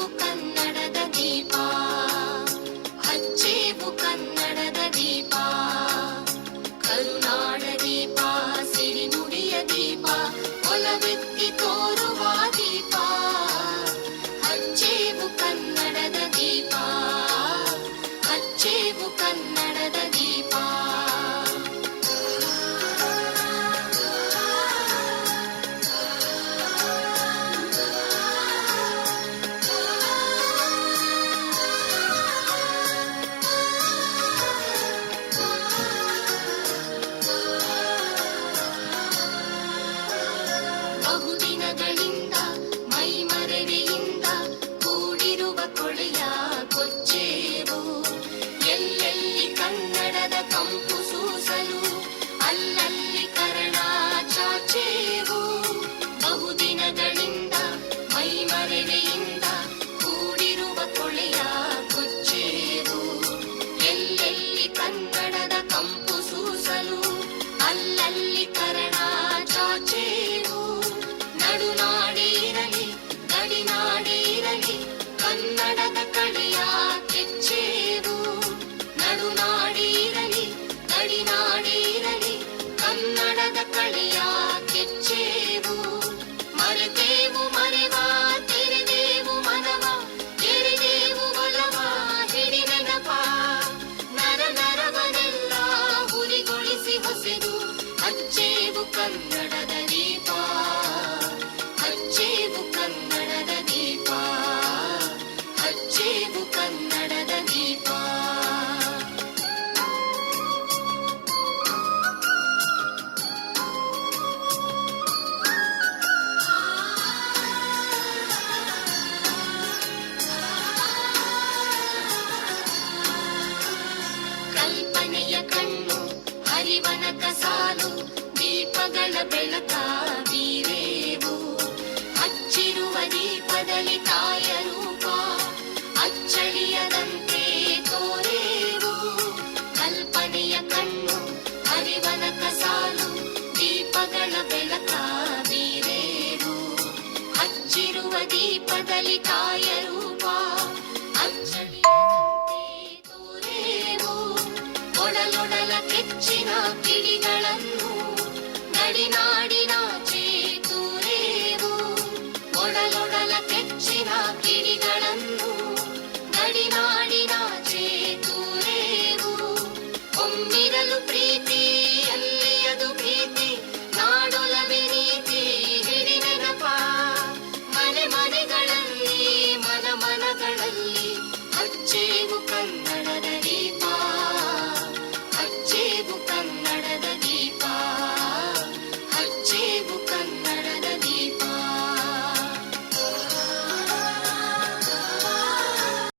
ಹಚ್ಚೇವು ಕನ್ನಡದ ದೀಪ, ಹಚ್ಚೇವು ಕನ್ನಡದ ದೀಪ, ಕರುನಾಡ ದೀಪ, ಸಿರಿನುಡಿಯ ದೀಪ, ಒಲವೆತ್ತಿ ತೋರುವ ದೀಪ. ಹಚ್ಚೇವು ಕನ್ನಡದ ದೀಪ, ಹಚ್ಚೇವು ಕನ್ನಡದ ದೀಪ. ಬಹುದಿನಗಳಿಂದ ಮೈಮರೆವೆಯಿಂದ ಕೂಡಿರುವ ಕೊಳೆಯ ಕೊಚ್ಚೇವು, ಎಲ್ಲೆಲ್ಲಿ ಕನ್ನಡದ ಕಂಪು ಸೂಸಲು ಅಲ್ಲಲ್ಲಿ ಕರಣ ಚಾಚೇವು. ಬಹುದಿನಗಳಿಂದ ಮೈಮರೆವೆಯಿಂದ ಕೂಡಿರುವ ಕೊಳೆಯ ಕೊಚ್ಚೇವು, ಎಲ್ಲೆಲ್ಲಿ ಕನ್ನಡದ ಕಂಪು ಸೂಸಲು ಅಲ್ಲಲ್ಲಿ ಕರಣ ಚಾಚೇವು. ನಡುನಾಡೇ ಇರಲಿ ಗಡಿನಾಡೇ ಇರಲಿ ಕನ್ನಡದ ಕಳೆಯ ಕೆಚ್ಚೇವು. ನಡುನಾಡೇ ಇರಲಿ ಗಡಿನಾಡೇ ಇರಲಿ ಕನ್ನಡದ ಕಳೆಯ ಕೆಚ್ಚೇವು. ಮರೆತೇವು ಮರೆವ ತೆರೆದೇವು ಮನವ, ಎರೆದೇವು ಒಲವ ಹಿಡಿ ನೆನಪ. ನರ ನರವನೆಲ್ಲ ಹುರಿಗೊಳಿಸಿ ಹೊಸೆದು ಹಚ್ಚೇವು ಕನ್ನಡದ ದೀಪ, ಹಚ್ಚೇವು ಕನ್ನಡದ ದೀಪ, ಹಚ್ಚೇವು ಕನ್ನಡದ ದೀಪ. ಕಲ್ಪನೆಯ ಕಣ್ಣು ಹರಿವನಕ ಸಾಲು ದೀಪಗಳ ಬೆಳಕ ಬೀರೇವು. ಹಚ್ಚಿರುವ ದೀಪದಲ್ಲಿ ತಾಯ ರೂಪ ಅಚ್ಚಳಿಯದಂತೆ ತೋರೇವು. ಕಲ್ಪನೆಯ ಕಣ್ಣು ಹರಿವನಕ ಸಾಲು ದೀಪಗಳ ಬೆಳಕ ಬೀರೇವು. ಹಚ್ಚಿರುವ ದೀಪದಲ್ಲಿ ತಾಯ